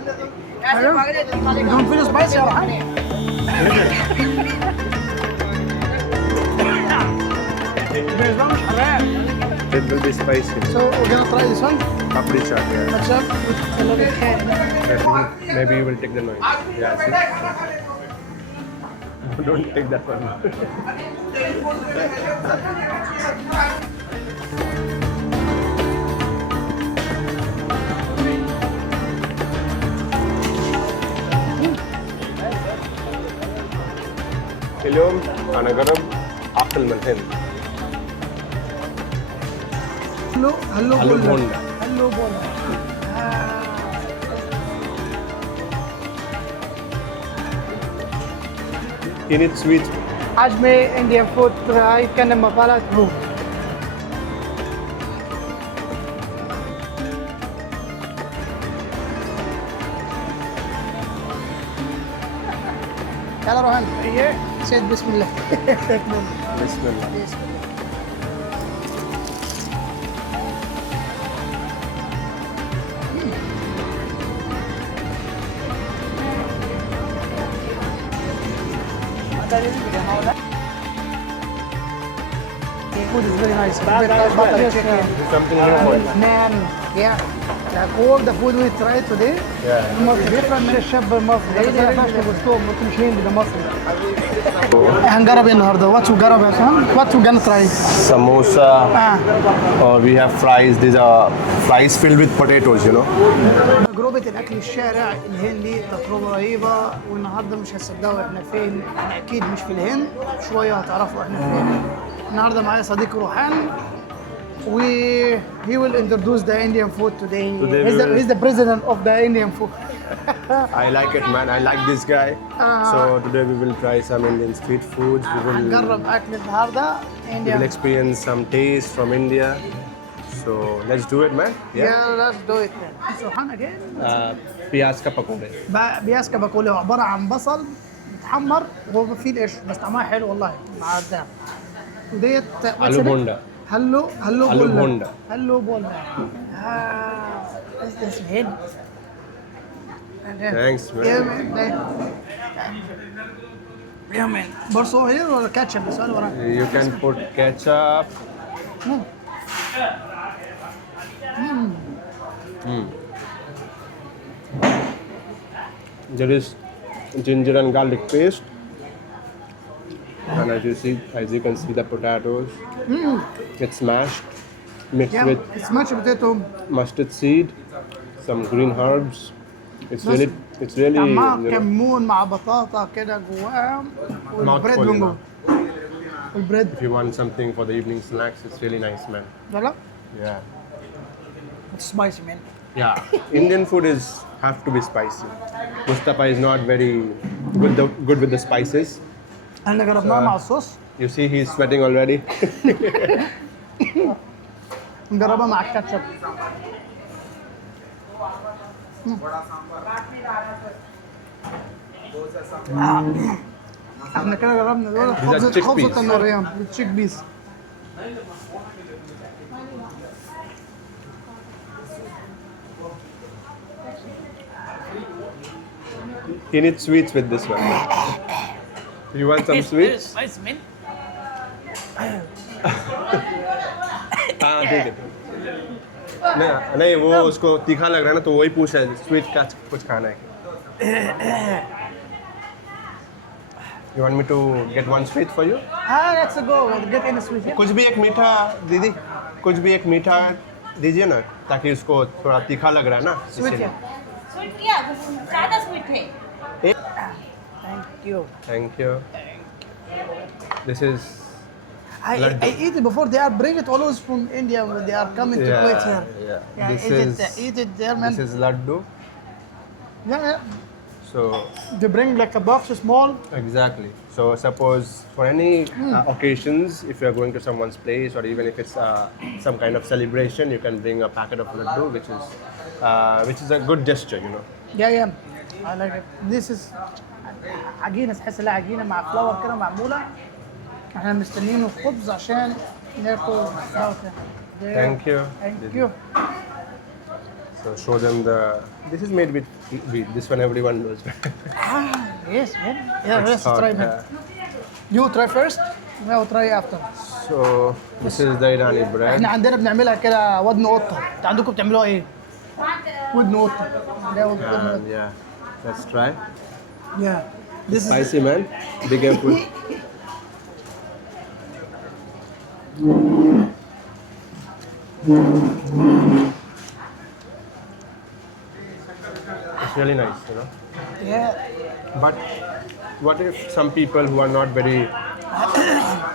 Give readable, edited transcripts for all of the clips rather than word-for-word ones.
Don't feel spicy or hot? It will be spicy. So we're gonna try this one. Papri chaat, yeah. What's up? It's a little bit heavy. Maybe you will take the noise. Yeah, see? Don't take that one. اليوم أنا أجرب عقل من الهند. Hello, hello, Hello Bolla. Bonda. Hello, Bolla. You need sweet. आज मैं Indian food try करने वाला हूँ. يلا روحان. ايه. سيد بسم الله. بسم الله. Food is very nice. Butter chicken. Something new for you. Man, yeah. Like all the food we tried today, Yeah. different من الشاب المصري. هي دي فاشل بستوم ممكن مش هندي ده مصري. هنجرب ايه النهارده؟ What you جرب يا فندم؟ What you gonna try? Samosa. Ah. Or we have fries. These are fries filled with potatoes, you know. تجربة الأكل الشارع الهندي تجربة رهيبة والنهارده مش هتصدقوا احنا فين، احنا أكيد مش في الهند، شوية هتعرفوا احنا فين. النهارده معايا صديق روحان و he will introduce the Indian food today. He's the president of the Indian food. I like it, man. I like this guy. So today we will try some Indian street foods. هنجرب أكل النهارده We will Indian. experience some taste from India. So let's do it, man. Yeah, let's do it. روحان again. प्याज का पकौड़े. بياسكا باكوله عبارة عن بصل متحمر وهو فيه القشر بس طعمها حلو والله مع الدهب. وديت आलू बोंडा. هلو آلو بولا. بوندا. هلو بولا. This is Hind. Thanks, man. Yeah, man. Yeah, man. برصو هنا ولا كاتشب السؤال وراك. You can put ketchup. There is ginger and garlic paste. And as you can see the potatoes. It's mashed, mixed Yeah, with it's much potato. mustard seed, some green herbs. It's really طعمها you know, كمون مع بطاطا كده جواها والبريد mouthful, من you جوه. know. والبريد. If you want something for the evening snacks, it's really nice, man. لا لا. Yeah. It's spicy, man. Yeah. Indian food have to be spicy. Mustafa is not very good with the spices. احنا جربناها مع الصوص. You see he's sweating already. نجربها مع الكاتشب. احنا كده جربنا دول chickpeas. خبزة النوريان التشيك بيس. He needs sweets with this one. You want some sweets? Spicy, man. हाँ ठीक है. नहीं वो उसको तीखा लग रहा है ना तो वही पूछा है स्वीट का कुछ खाना है. You want me to get one sweet for you? Let's go. Get any sweet. Yeah? कुछ भी एक मीठा दीदी कुछ भी एक मीठा दीजिए ना ताकि उसको थोड़ा तीखा लग रहा है ना. Sweet, इसीलिए. yeah. स्वीट किया ज़्यादा स्वीट है Thank you. Thank you. This is I eat it before. They are bring it always from India when they are coming to Kuwait here. yeah. Eat it there, man. This is laddu. Yeah. So They bring like a box, small. exactly. So suppose for any occasions, if you are going to someone's place or even if it's some kind of celebration, you can bring a packet of laddu, which is a good gesture, you know. Yeah. I like it. This is عجينة تحس انها عجينة مع فلاور كده معمولة. احنا مستنيين الخبز عشان ناكل فلاور كده. Thank you. Thank you. So show them the. This is made with wheat. This one everyone knows. Yes, man. Yeah, let's hot, try, man. You try first. I'll try after. So this is the Irani bread. احنا عندنا بنعملها كده ودن قطه، انت عندكم بتعملوها ايه؟ ودن قطه. ده ودن قطة. And yeah, let's try. Yeah. This is Spicy man. Be careful. It's really nice, you know. yeah. But what if some people who are not very.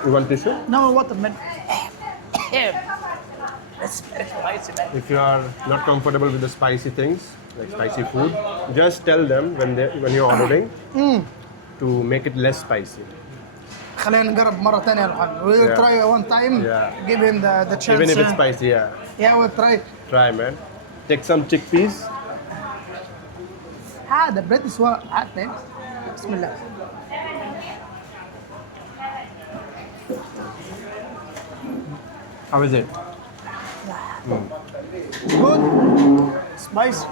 You want tissue? No, what a minute. It's very spicy, man. If you are not comfortable with the spicy things, like spicy food, just tell them when you're ordering to make it less spicy. خلينا نجرب مرة تانية يا روحان. We'll Yeah. try one time. Yeah. Give him the chance. Even if it's spicy, yeah. Yeah, we'll try. Try, man. Take some chickpeas. The bread is hot, man. بسم الله. How is it? Good. Spicy.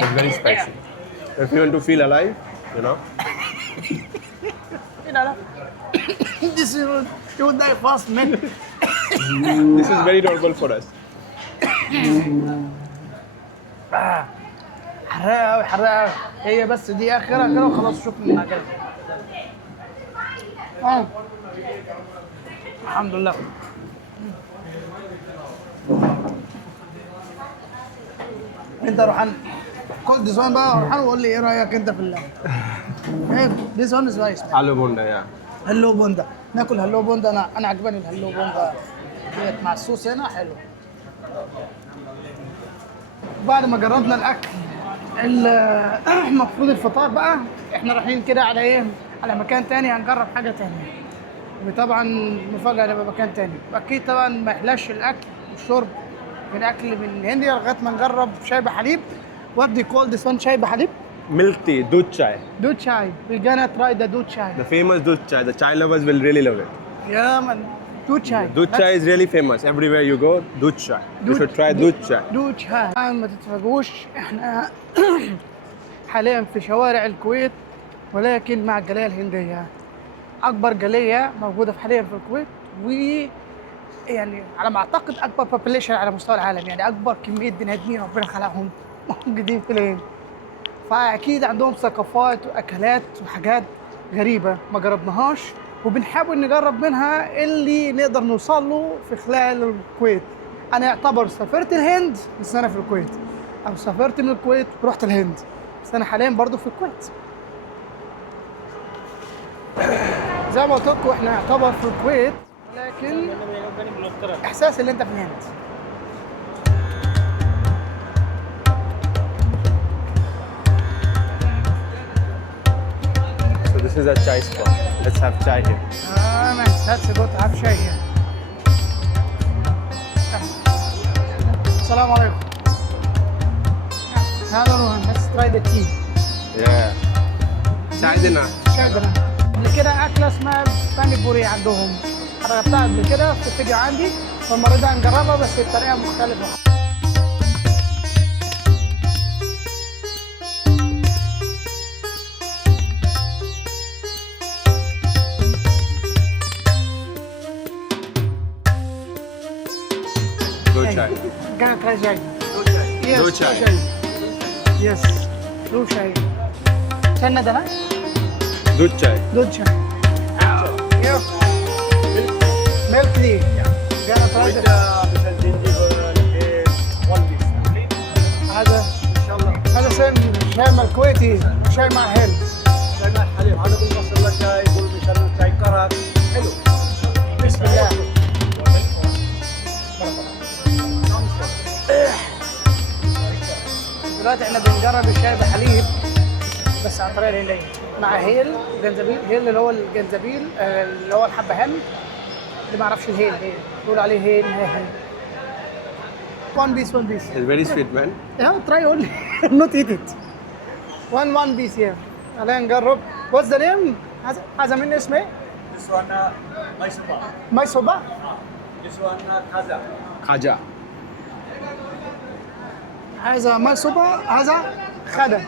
It's very spicy. If you want to feel alive, you know. You know, this is you die fast, man. This is very normal for us. حراقة أوي حراقة أوي. هي بس دي آخرها كده وخلاص شكرا كده. الحمد لله. انت روحان كل ديس وان بقى روحان وقول لي ايه رايك انت في ايه ديس وان سبايس. Aloo bunda, yeah. هلو بوندا ناكل هلو بوندا. انا عجباني الهلو بوندا ديت مع الصوص هنا حلو. بعد ما جربنا الاكل المفروض الفطار بقى احنا رايحين كده على ايه؟ على مكان تاني هنجرب حاجه تانية. وطبعا مفاجاه هيبقى مكان تاني. واكيد طبعا ما يحلاش الاكل والشرب من اكل من هندي لغايه ما نجرب شاي بحليب. What do you call this one شاي بحليب؟ Milk tea, doodh chai. دود شاي. We're gonna try the دود شاي. The famous doodh chai. The chai lovers will really love it. يا من دود شاي. Doodh chai is really famous. Everywhere you go, doodh chai. You should try doodh chai. دود شاي. ما تتفاجئوش احنا حاليا في شوارع الكويت ولكن مع الجاليه الهنديه. اكبر جاليه موجوده حاليا في الكويت و يعني على ما اعتقد اكبر population على مستوى العالم. يعني اكبر كميه بني ادمين ربنا خلقهم موجودين في الهند. فاكيد عندهم ثقافات واكلات وحاجات غريبه ما جربناهاش وبنحاول نجرب منها اللي نقدر نوصل له في خلال الكويت. انا يعتبر سافرت الهند بس انا في الكويت، او سافرت من الكويت ورحت الهند بس انا حاليا برضو في الكويت. زي ما قلت لكم احنا يعتبر في الكويت ولكن احساس اللي انت في الهند. So this is a chai spot. Let's have chai here. Man, that's a good have شاي here. السلام عليكم. هذا روحان. Let's try the tea. Yeah. Chai dinner. شاي ده قبل كده اكله اسمها باني بوري عندهم. انا جبتها قبل كده في الفيديو عندي فالمره دي هنجربها بس بطريقه مختلفه. Doodh chai. Gonna try chai. Yes, Doodh chai. Yes, blue chai. Chana dana? Doodh chai. Doodh chai. Yeah. Milk tea. Gonna try the. هذا شاي مع الكويتي شاي مع هيل. شاي مع الحليب. هذا بالمصر شاي بالمثل شاي كرك حلو. بسم الله. دلوقتي احنا بنجرب الشاي بحليب بس عن طريقه الهنديه مع هيل جنزبيل. هيل اللي هو الجنزبيل اللي هو الحبهان اللي ما اعرفش الهيل ايه بيقول عليه هيل. هيل one piece one piece. It's very sweet, man. Yeah, try only not eat it. one piece here. خلينا نجرب. What's the name? هذا من اسمه ايه؟ This one ماي صبا. ماي صوبا. This one كازا. Khaja. هذا مال سوبا، هذا خدم.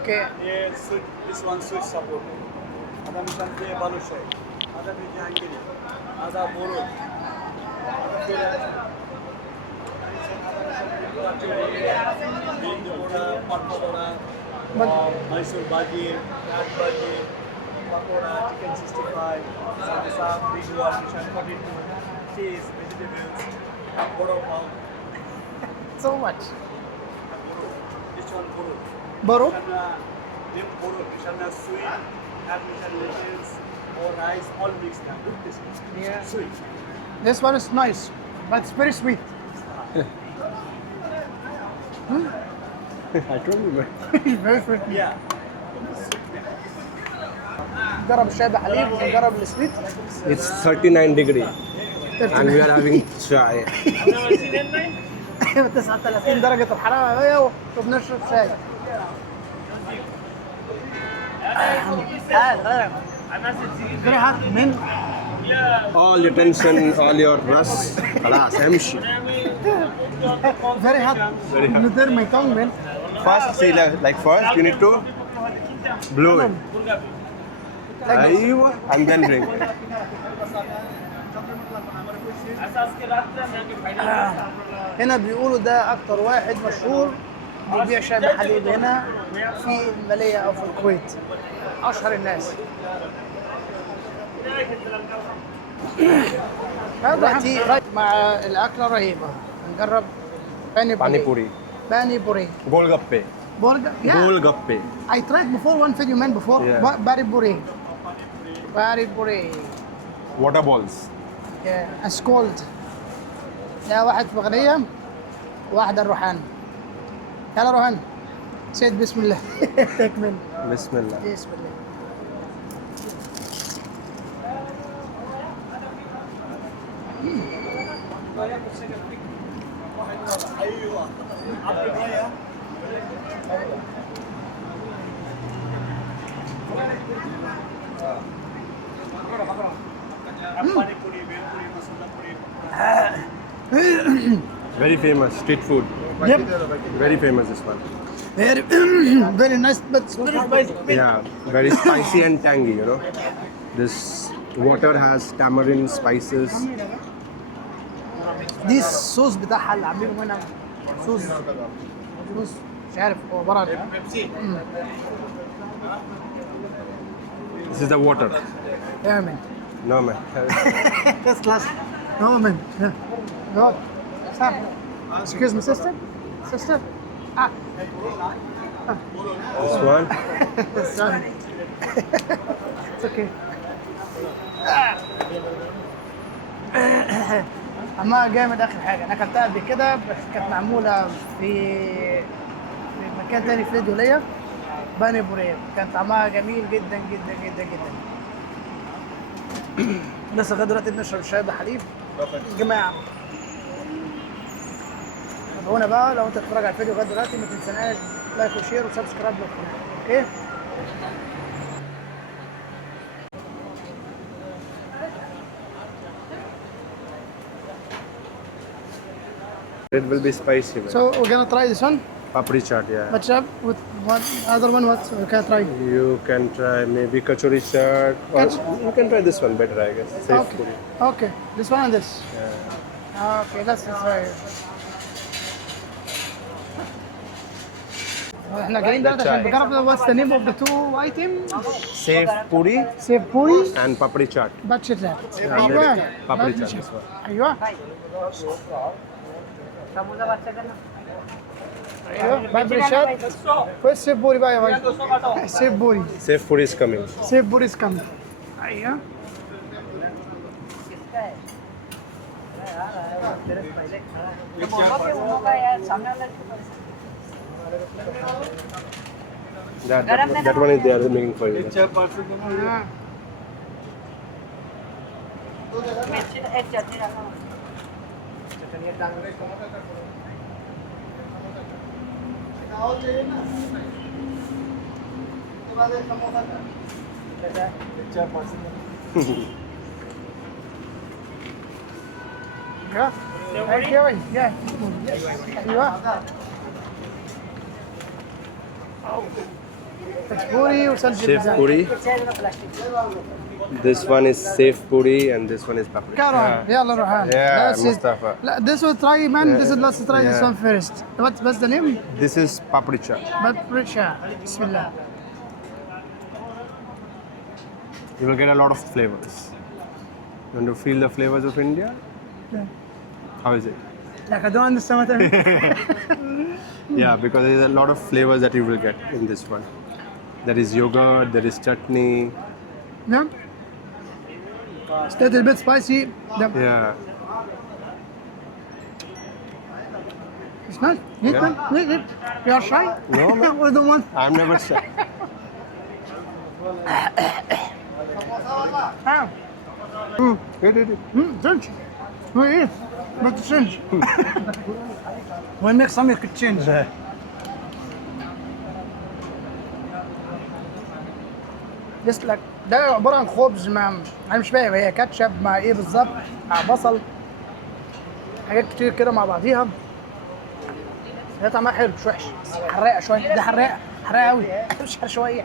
اوكي. Yes, sweet. This one sweet support. Ada misal dia balusai. Ada dia jahangiri. Ada borod. Mysore bhaji, cat bhaji, pakoda, chicken 65, samosa, big one, misal potato, cheese, vegetables, boro pav. So much. This one borod. Baro. Then borod, misal sweet, add misal lettuce or rice, all mixed now. Look this. Yeah. Sweet. This one is nice, but it's very sweet. I told you, man. very sweet. Yeah. نجرب الشاي بحليب ونجرب السويت. It's 39 degree and we are having chai. 39 درجة الحرارة هي وبنشرب شاي. Very hot man. All your tension, all your rust, خلاص امشي. Very hot. Very hot. من غير ما يطول man. First, see, like first, you need to blow it. أيوة, and then drink. هنا بيقولوا ده أكتر واحد مشهور بيبيع شاي بحليب هنا في المالية أو في الكويت. أشهر الناس. دلوقتي مع الأكلة رهيبة. نجرب باني Pani باني بوري. Golgappe. برجر. Golgappe. I tried before one video man before. Yeah. باري بوري. باري بوري. Water balls. Yeah. It's cold. ده واحد في غنية واحدة الروحان. يلا روحان. سيد بسم الله. تكمل. بسم الله. بسم الله. Pani puri, bel puri, masala puri. Very famous street food. Yep. Very famous this one. Very, very nice, but it's very spicy. Yeah, very spicy and tangy, you know. This water has tamarind spices. دي الصوص بتاعها اللي عاملينه هنا صوص مش عارف هو عباره عن ايه. This is the water. Yeah, man. No man. First class. No, man. Yeah. No. Sir. Excuse me, sister. Sister. Ah. This one. Sorry. It's okay. أما جامد آخر حاجة أنا أكلتها قبل كده بس كانت معمولة في مكان تاني في فيديو ليا باني بوريه كان طعمها جميل جدا جدا جدا جدا. لسه لغاية دلوقتي بنشرب الشاي بحليب يا جماعة. تابعونا بقى لو أنت بتتفرج على الفيديو لغاية دلوقتي ما تنساناش لايك وشير وسبسكرايب للقناة. أوكي؟ It will be spicy. Man. So we're gonna try this one. Papri chaat, yeah. What's up with what other one? What we can try? You can try maybe kachori chaat, or you can try this one better, I guess. Safe Okay. puri. Okay. This one and this. Yeah. Okay, let's try it. احنا جايين دلوقتي عشان بنجرب what's the name of the two items? Safe puri سيف بوري and papri chaat. باتشيت. Yeah, ايوه. papri chaat, this one. ايوه. ايوه بابري شات. وين سيف بوري بقى يا باي؟ سيف بوري. Safe puri is coming. سيف بوري is coming. ايوه. That one is they are making for you. हाँ. क्या Thank you. Yeah. Yes. ايوه. It's puri وسلجي Chef بزاف. puri. This one is safe puri and this one is paprika. كارون يلا روحان. Yeah, Let's see. Mustafa. لا, this will try man. This is let's try this Yeah. one first. What's the name? This is paprika. Paprika. Bismillah. You will get a lot of flavors. You want to feel the flavors of India? Yeah. How is it? Like I don't understand what I mean. Yeah, because there is a lot of flavors that you will get in this one. There is yogurt, there is chutney. Yeah. It's a little bit spicy. Yeah. Yeah. It's nice. Eat Yeah. man. Eat. You are shy? No, man. We don't want. I'm never shy. Ah. Eat, eat, eat. Change. We eat. But to change. We make some you could change. Just like ده عبارة عن خبز مع أنا مش فاهم هي كاتشب مع إيه بالظبط مع بصل حاجات كتير كده مع بعضيها هي طعمها حلو مش وحش بس حراقة شوية ده حراقة حراقة أوي مش حر شوية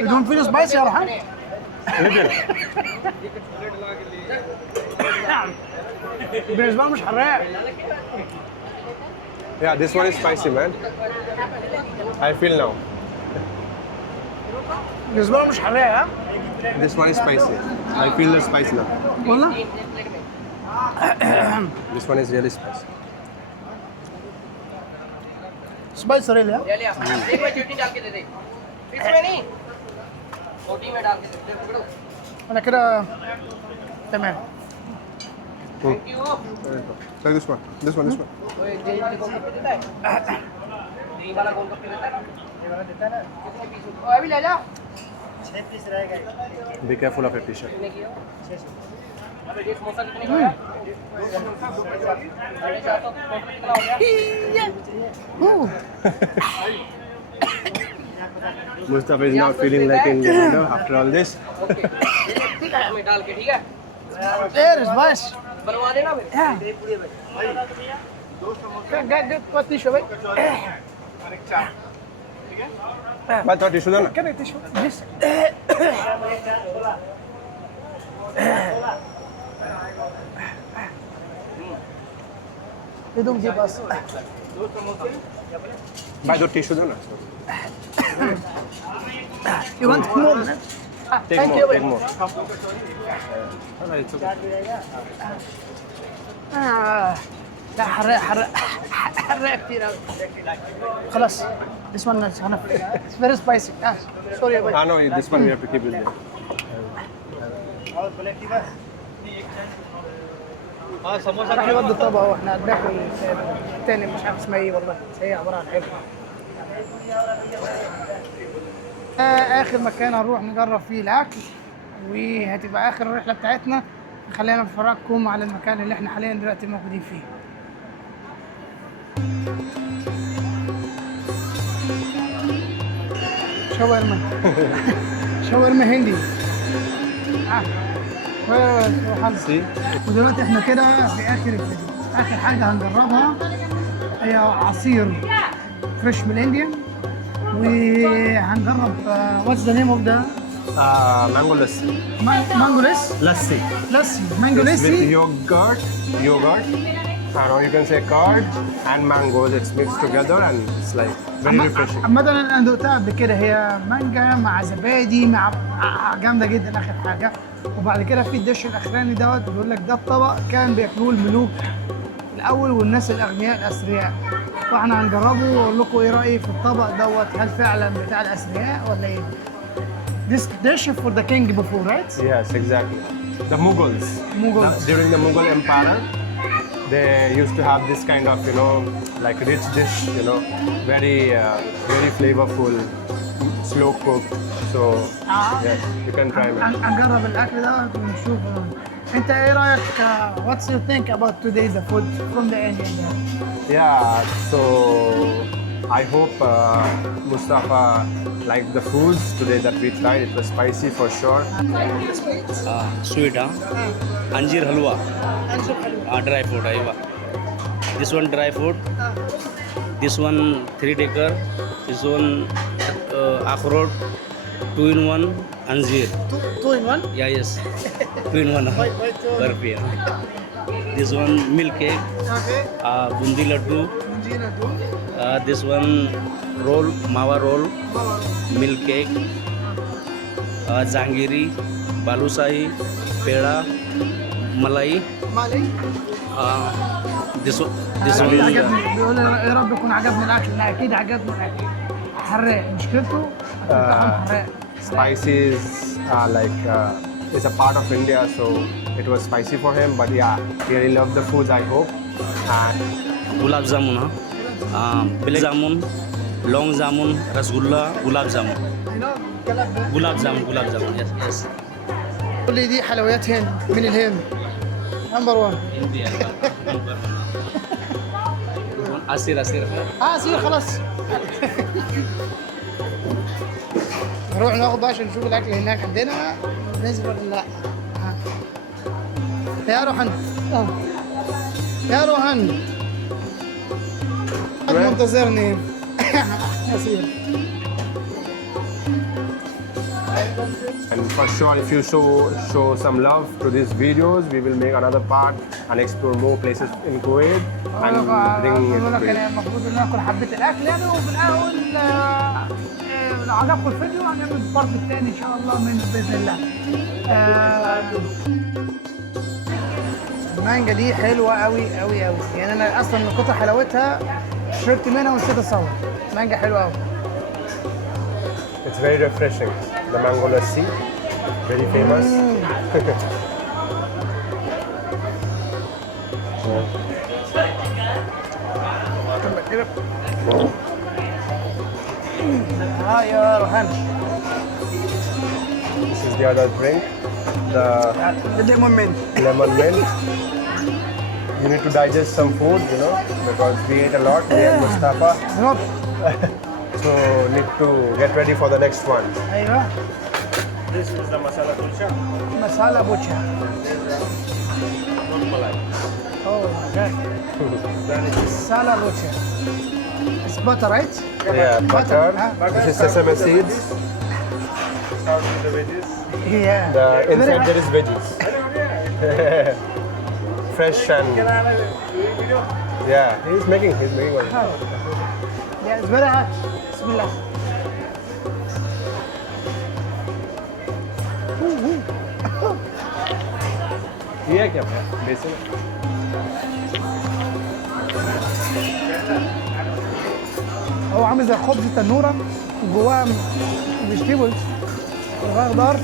بدون فيه سبايسي يا رحمة بالنسبة له مش حراق Yeah, this one is spicy, man. I feel now. بالنسبة له مش حراق ها This one is spicy. I feel the spice now. والله This one is really spicy. سبايسي ريلي ها ले लिया एक बार चटनी डाल के दे दे इसमें नहीं रोटी में डाल के दे दे पकड़ो أنا كده تمام thank you Try this one. This one, this one. ओए ग्रीन वाला कौन कप देता है ग्रीन वाला कौन कप देता है ये वाला देता है ना कितने पीस ओ अभी ले जा 6 पीस रहेगा Be careful of your t-shirt. कितने की हो 600 अब ये समोसा कितने का है 450 कितना हो गया أوه. Mustafa is now feeling like Indian, you know, after all this. Okay में डाल के ठीक है There is spice. बनवा देना फिर Yeah. Get what tissue bhai. But thought you shouldn't. Can I tissue? Yes. بدون دي بس. Buy the tissue, don't You want more? Take Thank more, you. take more. Alright, it's okay. لا حراق حراق حراق كتير قوي خلاص this one is enough it's very spicy sorry يا Ah, no, this one we have to keep it there. हाँ samosa راح يودي الطبق واحنا بناكل تاني مش عارف اسمها ايه والله بس هي عباره عن حلو اخر مكان هنروح نجرب فيه الاكل وهتبقى اخر الرحله بتاعتنا خلينا نفرجكم على المكان اللي احنا حاليا دلوقتي موجودين فيه شاورما شاورما هندي See? ودلوقتي احنا كده في اخر الفيديو اخر حاجه هنجربها هي عصير فريش من انديا وهنجرب واتس ذا نيم اوف ذا Mango lassi. مانجو ليس Lassi. لسي مانجو It's with لسي yogurt, or you can say curd and mangoes. It's mixed together and it's like very refreshing. عامة انا دقتها قبل كده هي مانجا مع زبادي مع جامده جدا اخر حاجه وبعد كده في الدش الاخراني دوت بيقول لك ده الطبق كان بياكلوه الملوك الاول والناس الاغنياء الاثرياء فاحنا هنجربه واقول لكم ايه رايي في الطبق دوت هل فعلا بتاع الاثرياء ولا ايه This dish for the king before, right? Yes, exactly. The Mughals. Mughals. During the Mughal Empire, they used to have this kind of, like rich dish, very flavorful, slow cooked. So, yes, you can try it. هنجرب الاكل دوت ونشوف انت ايه رايك what's you think about today the food from the Indian? Yeah, so I hope Mustafa liked the foods today that we tried. It was spicy for sure. Sweet, huh? Anjeer halwa. Dry food, aywa. This one dry food. This one 3-decker. This one akhrot. 2-in-1 Anjeer. Two in one? Yeah, yes. 2-in-1. Why two? Burfi. This one milk cake. Okay. Bundi laddu. Gina too. This one roll, mawa roll, milk cake, jangiri, balusai, peda, malai. مالي؟ This one عجبني is بيقول يا رب يكون عجبني الاكل. لا اكيد عجبني الاكل. حراق مشكلته طعم حراق. Spices are like it's a part of India, so it was spicy for him. But yeah, he really loved the foods. I hope. And gulab jamun, black jamun, long jamun, rasgulla, gulab jamun, gulab jamun. Yes. قول لي دي حلويات هند من الهند. نمبر 1. India. Asir. سير خلاص. نروح ناخد بقى عشان نشوف الاكل هناك عندنا بالنسبه لا. يا روحان. يا روحان. منتظرني. يا And for sure, if you show some love to these videos, we will make another part and explore more places in Kuwait and bring it بقول لك to انا you. المفروض ان انا اكون حبيت الاكل يعني وفي الاول لو عجبكم الفيديو هنعمل البارت الثاني ان شاء الله منه باذن الله. المانجا دي حلوه قوي قوي قوي يعني انا اصلا من كتر حلاوتها شربت منها ونسيت اصور. مانجا حلوه قوي. It's very refreshing. The mango lassi, very famous. يا روحان. This is the other drink, the الليمون منت. lemon mint. You need to digest some food, because we ate a lot. Me and Mustafa, so need to get ready for the next one. ايوه This is the masala kulcha. مسالة بوتشا. Not malai. اوه ماي جاد. مسالة بوتشا. It's butter, right? Yeah, butter. This is sesame seeds. Start with the veggies. Yeah. The inside there is veggies. Fresh and Can I doing video? yeah, he's making one. Yeah, it's very hot. Bismillah. ये क्या है? बेसन. هو عامل زي خبز تنورة جواه فيجيتابلز جواه خضار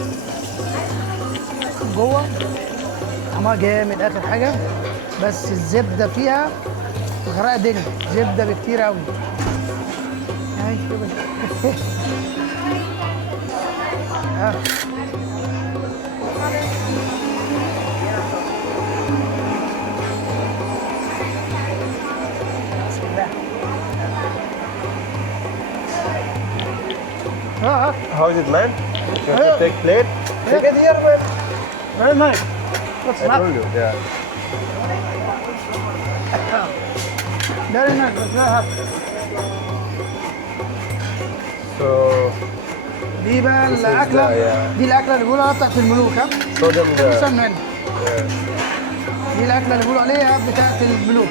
جوه طعمها جامد اخر حاجة بس الزبدة فيها غرقة دنيا زبدة بكتير قوي. هاي كده. بسم الله. How is it, man? You have to take plate. Take it here, man. Very nice. What's I that? told you. Yeah. Very nice. What's that? So دي بقى This is الأكلة the- دي الأكلة اللي بيقولوا عليها بتاعت الملوك ها؟ show them the. استنى هنا. Yeah. دي الأكلة اللي بيقولوا عليها بتاعت الملوك.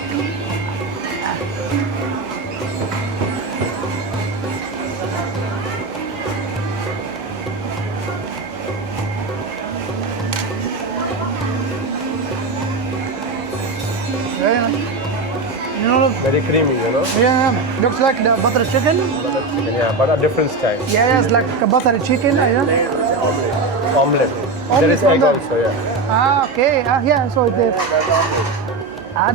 Very nice. You know, Very creamy, yeah, looks like the butter chicken. Yeah, but a different style. Yeah, it's like a butter chicken. Yeah. Omelette. There Omelette is from egg there. also, yeah. Ah, okay. Yeah, so it is.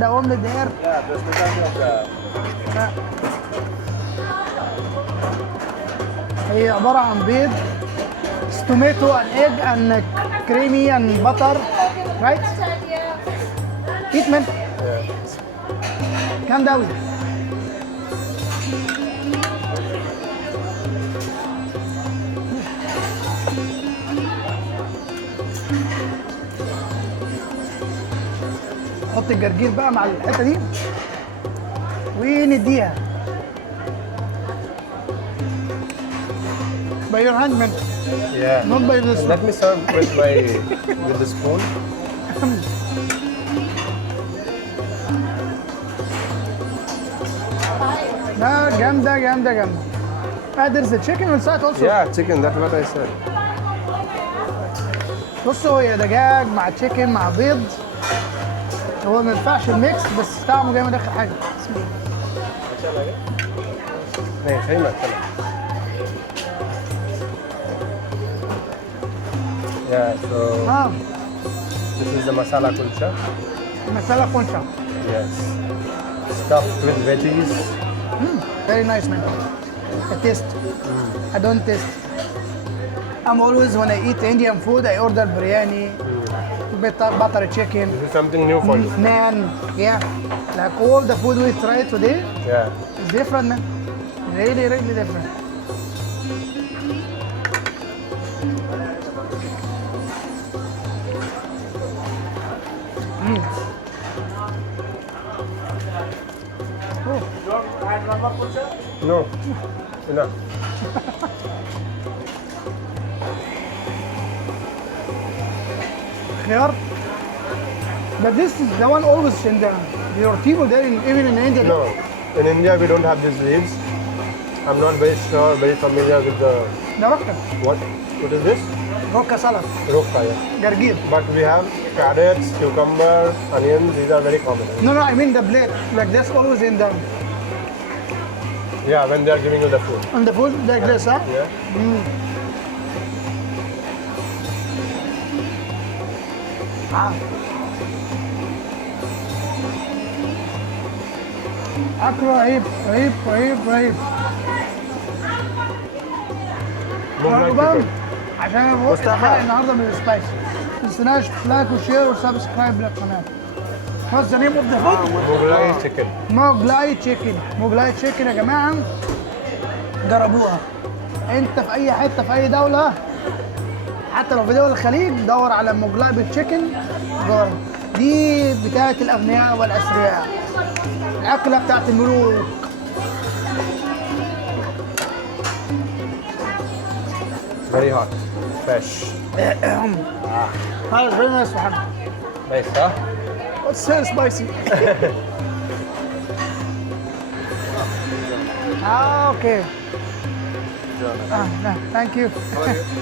The omelet there. Yeah, the specialty of the هي عبارة عن بيض tomato and egg and creamy and butter right eat man. جامدة أوي. حط الجرجير بقى مع الحتة دي ونديها. By your hand man, Yeah. not by this one. Let me serve with the spoon. لا جامدة جامدة جامدة. there's the chicken inside also. Yeah, chicken. That's what I said. بصوا هي دجاج مع تشيكن مع بيض. هو ما ينفعش الميكس بس طعمه جامد اخر حاجة. بسم الله. नहीं सही मत चलो. Yeah, so اه this is the masala kulcha. مسألة كونشا. Yes. Stuffed with veggies. Very nice man. I taste. I don't taste. I'm always when I eat Indian food I order biryani, butter chicken, This is something new for you. naan. Yeah, like all the food we tried today Yeah. is different man. Really, really different. Oh, You want to add one more kulcha? No. Enough. khiyar. But this is the one always in your people there, even in India. No. In India we don't have these leaves. I'm not very familiar with the The rocka. what is this? Rocka salad. Rokka, yeah. Gargir. But we have carrots, cucumber, onions. These are very common. No, I mean the plate. Like that's always in the Yeah, when they are giving you the food. on the food like this, huh? Yeah. Ah. أكله رهيب رهيب رهيب رهيب. Mughlai رغبا chicken. عشان انا بقول مصطفى. الحلقة النهارده من السبايس. ما تنسوناش لايك وشير وسبسكرايب للقناة. What's the name of the food؟ Mughlai chicken. موجلاي تشيكن. موجلاي تشيكن يا جماعة جربوها. انت في اي حتة في اي دولة حتى لو في دول الخليج دور على موجلاي بالتشيكن جرب. دي بتاعت الاغنياء والاثرياء. الاكلة بتاعت الملوك. Very hot. Fresh. That was very nice محمد. Nice, huh? What's so spicy? Okay. Thank you.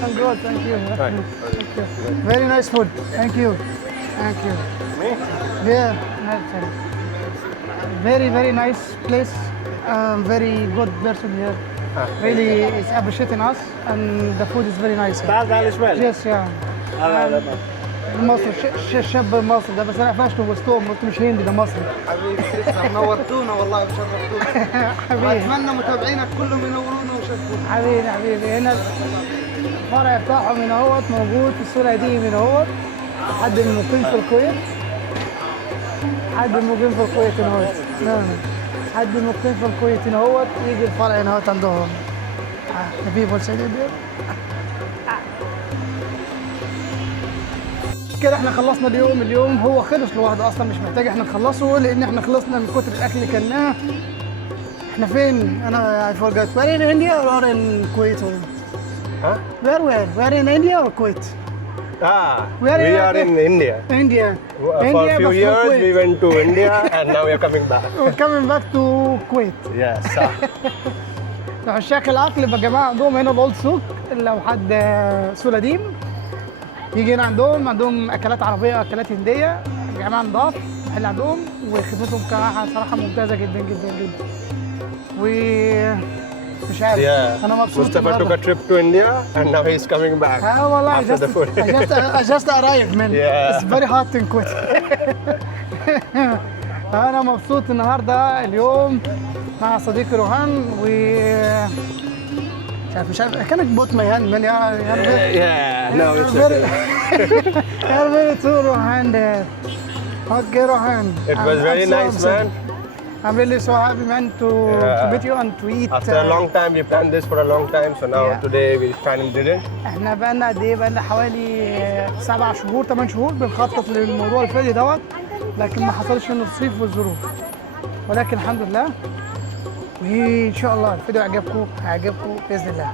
I'm good, thank you. Right. Thank you. Very nice food. Thank you. Thank you. Me? Yeah, nice. Very, very nice place. Very good person here. Really is appreciating us and the food is very nice. تعال تعال شمال. Yes, yeah. لا لا ما. المصري الشاب المصري ده بس انا قفشته وسطهم قلت مش هندي ده مصري. حبيبي تسلم نورتونا والله وشرفتونا. حبيبي واتمنى متابعينك كلهم ينورونا ويشرفونا. حبيبي هنا الفرع بتاعهم هنا اهوت موجود في السورة دي هنا اهوت. حد من المقيم في الكويت. حد مقيم في الكويت هنا اهوت. حد مقيم في الكويت هنا اهوت يجي الفرع هنا اهوت عندهم. The people say that. كده احنا خلصنا اليوم هو خلص لوحده اصلا مش محتاج احنا نخلصه لان احنا خلصنا من كتر الاكل اللي كلناه. احنا فين؟ انا I forgot. Where in India or in Kuwait? Huh? Where in India or Kuwait? Ah, Where we are are you? in India. India. For a few but years Kuwait. we went to India and now we are coming back. We're coming back to Kuwait. Yes. عشاق الاكل يا جماعه عندهم هنا الاولد سوق لو حد سولاديم يجي هنا عندهم اكلات عربيه اكلات هنديه جماعه نضاف اللي عندهم وخدمتهم صراحه ممتازه جدا جدا جدا ومش عارف Yeah. انا مبسوط Mustafa took a trip to India and now he's coming back. والله after the food. I just arrived man. Yeah. It's very hot in Kuwait. انا مبسوط النهارده اليوم مع صديقي روهان و مش عارف I cannot put my hand man. Yeah, no, it's very okay. you're very too Rohan. Okay, Rohan. It was very nice, man. I'm really so happy, man, to meet you and to eat. After a long time, we planned this for a long time, so now Yeah. today we finally did it. احنا بقالنا قد ايه؟ بقالنا حوالي 7 شهور 8 شهور بنخطط للموضوع الفيديو دوت، لكن ما حصلش النصيب والظروف، ولكن الحمد لله. وان شاء الله الفيديو هيعجبكم باذن الله.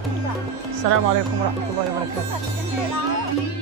السلام عليكم ورحمه الله وبركاته.